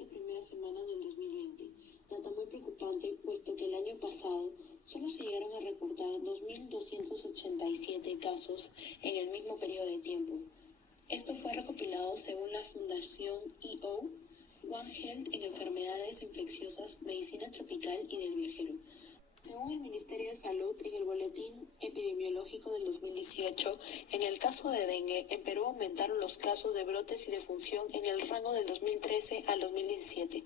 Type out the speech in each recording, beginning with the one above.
estas primeras semanas del 2020, data muy preocupante puesto que el año pasado solo se llegaron a reportar 2.287 casos en el mismo periodo de tiempo. Esto fue recopilado según la Fundación EO, One Health en enfermedades infecciosas, medicina tropical y del viajero. Según el Ministerio de Salud, en el Boletín Epidemiológico del 2018, en el caso de dengue, en Perú aumentaron los casos de brotes y defunción en el rango del 2013 al 2017,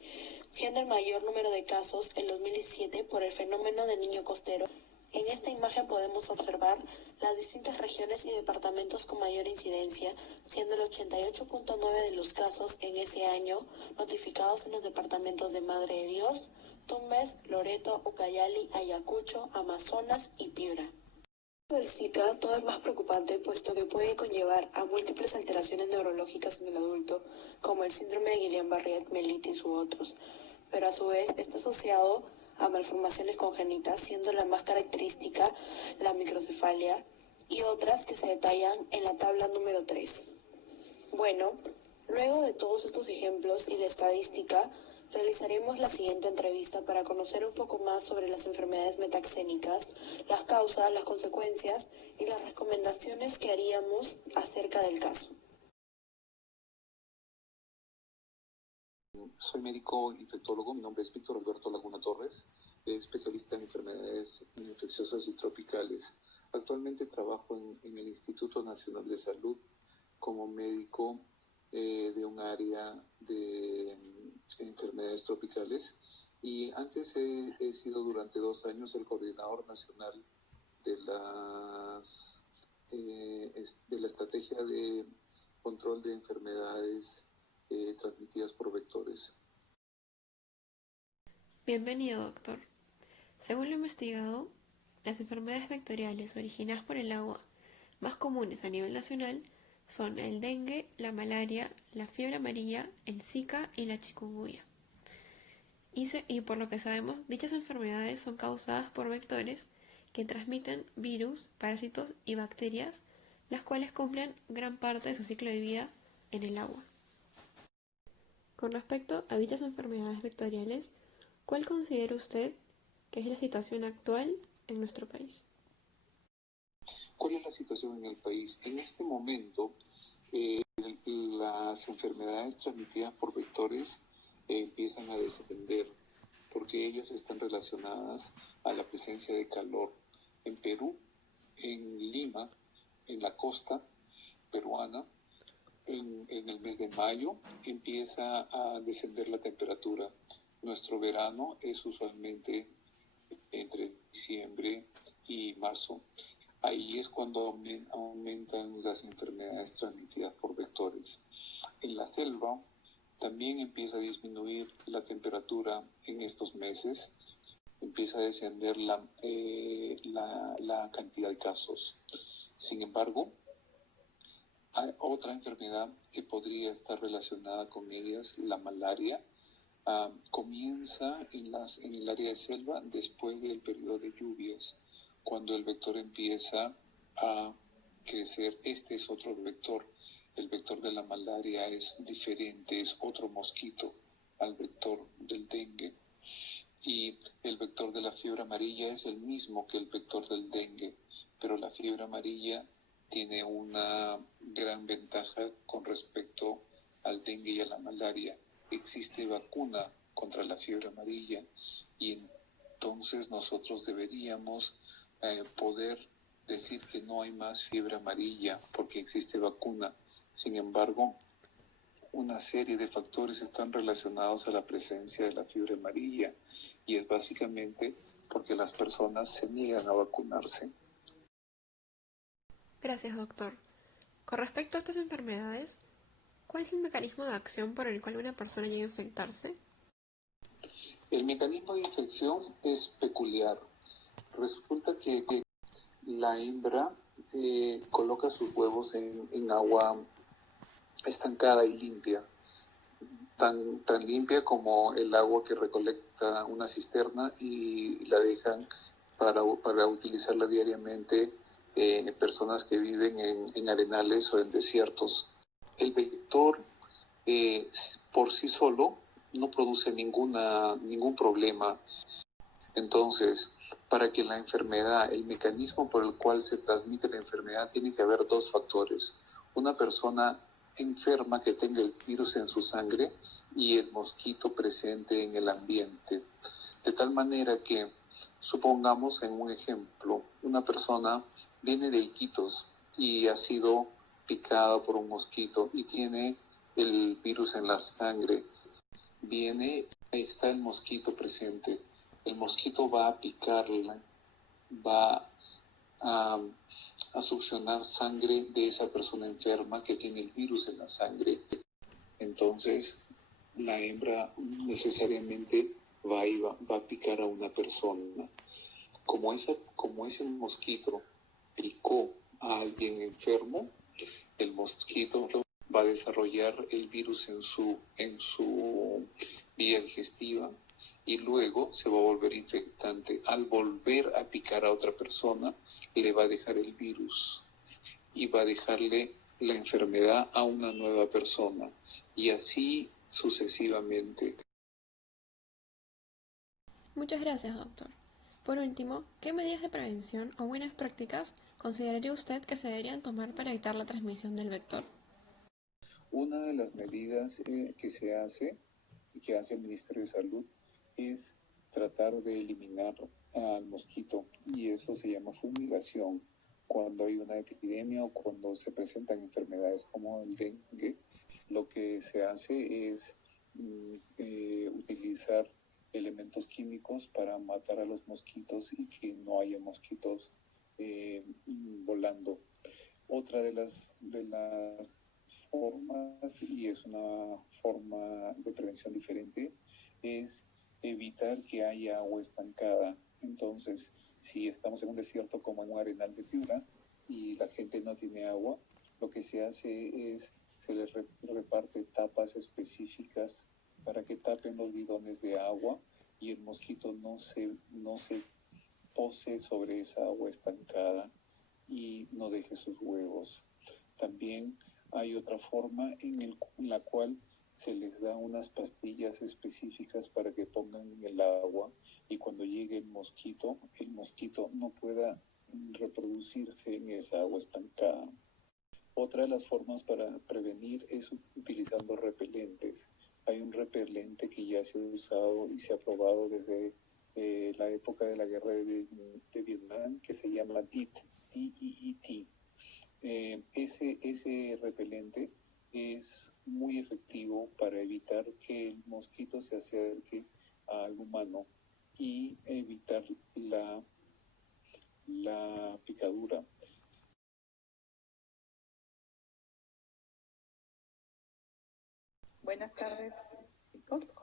siendo el mayor número de casos en 2017 por el fenómeno del niño costero. En esta imagen podemos observar las distintas regiones y departamentos con mayor incidencia, siendo el 88.9% de los casos en ese año notificados en los departamentos de Madre de Dios, Tumbes, Loreto, Ucayali, Ayacucho, Amazonas y Piura. El Zika todo es más preocupante puesto que puede conllevar a múltiples alteraciones neurológicas en el adulto, como el síndrome de Guillain-Barré, mellitus u otros, pero a su vez está asociado a malformaciones congénitas, siendo la más característica la microcefalia y otras que se detallan en la tabla número 3. Bueno, luego de todos estos ejemplos y la estadística, realizaremos la siguiente entrevista para conocer un poco más sobre las enfermedades metaxénicas, las causas, las consecuencias y las recomendaciones que haríamos acerca del caso. Soy médico infectólogo, mi nombre es Víctor Alberto Laguna Torres, especialista en enfermedades infecciosas y tropicales. Actualmente trabajo en el Instituto Nacional de Salud como médico de un área de enfermedades tropicales, y antes he sido durante 2 años el coordinador nacional de la estrategia de control de enfermedades transmitidas por vectores. Bienvenido, doctor. Según lo investigado, las enfermedades vectoriales originadas por el agua más comunes a nivel nacional son el dengue, la malaria, la fiebre amarilla, el Zika y la chikungunya. Y por lo que sabemos, dichas enfermedades son causadas por vectores que transmiten virus, parásitos y bacterias, las cuales cumplen gran parte de su ciclo de vida en el agua. Con respecto a dichas enfermedades vectoriales, ¿cuál considera usted que es la situación actual en nuestro país? ¿Cuál es la situación en el país? En este momento, las enfermedades transmitidas por vectores empiezan a descender porque ellas están relacionadas a la presencia de calor. En Perú, en Lima, en la costa peruana, en el mes de mayo empieza a descender la temperatura. Nuestro verano es usualmente entre diciembre y marzo. Ahí es cuando aumentan las enfermedades transmitidas por vectores. En la selva también empieza a disminuir la temperatura en estos meses, empieza a descender la cantidad de casos. Sin embargo, hay otra enfermedad que podría estar relacionada con ellas, la malaria. Comienza en el área de selva después del periodo de lluvias, cuando el vector empieza a crecer. Este es otro vector. El vector de la malaria es diferente, es otro mosquito al vector del dengue. Y el vector de la fiebre amarilla es el mismo que el vector del dengue, pero la fiebre amarilla tiene una gran ventaja con respecto al dengue y a la malaria. Existe vacuna contra la fiebre amarilla y entonces nosotros deberíamos poder decir que no hay más fiebre amarilla porque existe vacuna. Sin embargo, una serie de factores están relacionados a la presencia de la fiebre amarilla y es básicamente porque las personas se niegan a vacunarse. Gracias, doctor. Con respecto a estas enfermedades, ¿cuál es el mecanismo de acción por el cual una persona llega a infectarse? El mecanismo de infección es peculiar. Resulta que la hembra coloca sus huevos en agua estancada y limpia, tan limpia como el agua que recolecta una cisterna, y la dejan para utilizarla diariamente personas que viven en arenales o en desiertos. El vector por sí solo no produce ningún problema. Entonces, para que la enfermedad, el mecanismo por el cual se transmite la enfermedad, tiene que haber dos factores. Una persona enferma que tenga el virus en su sangre y el mosquito presente en el ambiente. De tal manera que, supongamos en un ejemplo, una persona viene de Iquitos y ha sido picada por un mosquito y tiene el virus en la sangre. Viene, está el mosquito presente. El mosquito va a picarla, va a succionar sangre de esa persona enferma que tiene el virus en la sangre. Entonces, la hembra necesariamente va a picar a una persona. Como ese mosquito picó a alguien enfermo, el mosquito va a desarrollar el virus en su vía digestiva y luego se va a volver infectante. Al volver a picar a otra persona, le va a dejar el virus y va a dejarle la enfermedad a una nueva persona y así sucesivamente. Muchas gracias, doctor. Por último, ¿qué medidas de prevención o buenas prácticas consideraría usted que se deberían tomar para evitar la transmisión del vector? Una de las medidas que hace el Ministerio de Salud es tratar de eliminar al mosquito y eso se llama fumigación. Cuando hay una epidemia o cuando se presentan enfermedades como el dengue, lo que se hace es utilizar elementos químicos para matar a los mosquitos y que no haya mosquitos volando. Otra de las formas, y es una forma de prevención diferente, es evitar que haya agua estancada. Entonces, si estamos en un desierto como en un arenal de piedra y la gente no tiene agua, lo que se hace es, se les reparte tapas específicas para que tapen los bidones de agua y el mosquito no se pose sobre esa agua estancada y no deje sus huevos. También hay otra forma en la cual se les da unas pastillas específicas para que pongan en el agua y cuando llegue el mosquito no pueda reproducirse en esa agua estancada. Otra de las formas para prevenir es utilizando repelentes. Hay un repelente que ya se ha usado y se ha probado desde la época de la guerra de Vietnam que se llama DEET, D-E-E-T. Ese repelente es muy efectivo para evitar que el mosquito se acerque al humano y evitar la picadura. Buenas tardes, chicos.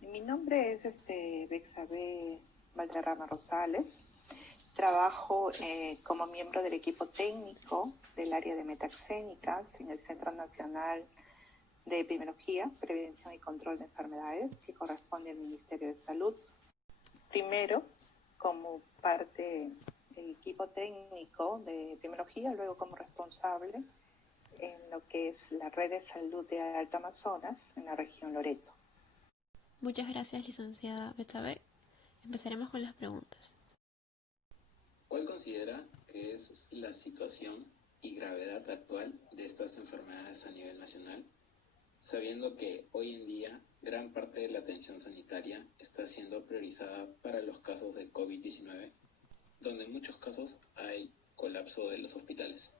Mi nombre es Bexabe Valderrama Rosales. Trabajo como miembro del equipo técnico del área de metaxénicas en el Centro Nacional de Epidemiología, Prevención y Control de Enfermedades, que corresponde al Ministerio de Salud. Primero, como parte del equipo técnico de epidemiología, luego como responsable en lo que es la red de salud de Alto Amazonas en la región Loreto. Muchas gracias, licenciada Betsabe. Empezaremos con las preguntas. ¿Cuál considera que es la situación y gravedad actual de estas enfermedades a nivel nacional, sabiendo que hoy en día gran parte de la atención sanitaria está siendo priorizada para los casos de COVID-19, donde en muchos casos hay colapso de los hospitales?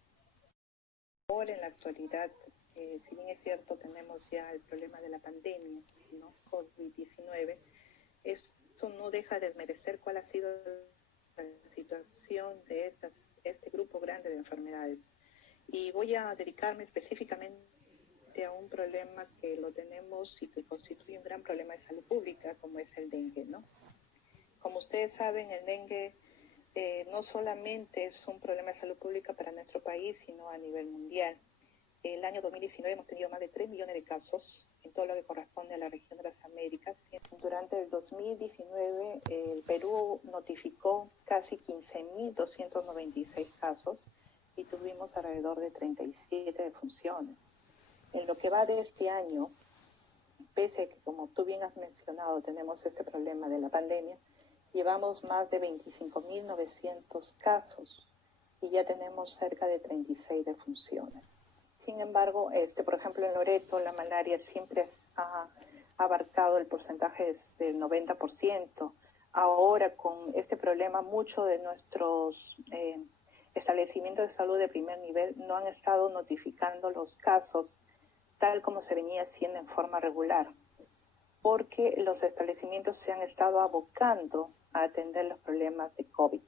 Ahora en la actualidad, si bien es cierto, tenemos ya el problema de la pandemia, ¿no? COVID-19, esto no deja de desmerecer cuál ha sido la situación de este grupo grande de enfermedades. Y voy a dedicarme específicamente a un problema que lo tenemos y que constituye un gran problema de salud pública, como es el dengue, ¿no? Como ustedes saben, el dengue no solamente es un problema de salud pública para nuestro país, sino a nivel mundial. El año 2019 hemos tenido más de 3 millones de casos en todo lo que corresponde a la región de las Américas. Durante el 2019, el Perú notificó casi 15.296 casos y tuvimos alrededor de 37 defunciones. En lo que va de este año, pese a que, como tú bien has mencionado, tenemos este problema de la pandemia, llevamos más de 25.900 casos y ya tenemos cerca de 36 defunciones. Sin embargo, por ejemplo, en Loreto la malaria siempre ha abarcado el porcentaje del 90%. Ahora, con este problema, muchos de nuestros establecimientos de salud de primer nivel no han estado notificando los casos tal como se venía haciendo en forma regular, porque los establecimientos se han estado abocando a atender los problemas de COVID.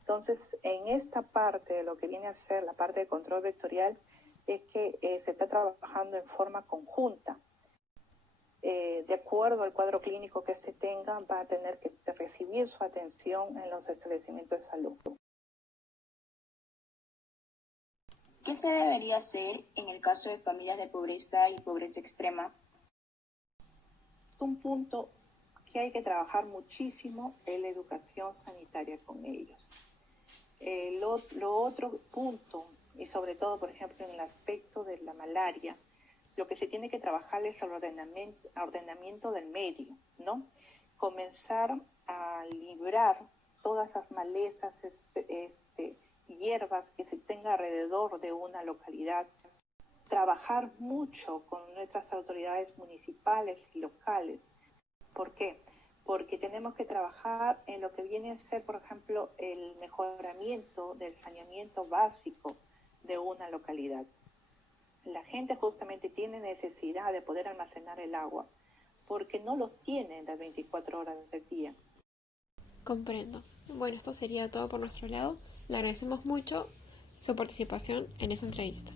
Entonces, en esta parte de lo que viene a ser la parte de control vectorial, es que se está trabajando en forma conjunta. De acuerdo al cuadro clínico que tenga, va a tener que recibir su atención en los establecimientos de salud. ¿Qué se debería hacer en el caso de familias de pobreza y pobreza extrema? Un punto que hay que trabajar muchísimo es la educación sanitaria con ellos. Lo otro punto, y sobre todo, por ejemplo, en el aspecto de la malaria, lo que se tiene que trabajar es el ordenamiento del medio, ¿no? Comenzar a librar todas esas malezas, hierbas que se tenga alrededor de una localidad. Trabajar mucho con nuestras autoridades municipales y locales. ¿Por qué? Porque tenemos que trabajar en lo que viene a ser, por ejemplo, el mejoramiento del saneamiento básico de una localidad. La gente justamente tiene necesidad de poder almacenar el agua porque no lo tienen las 24 horas del día. Comprendo. Bueno, esto sería todo por nuestro lado. Le agradecemos mucho su participación en esta entrevista.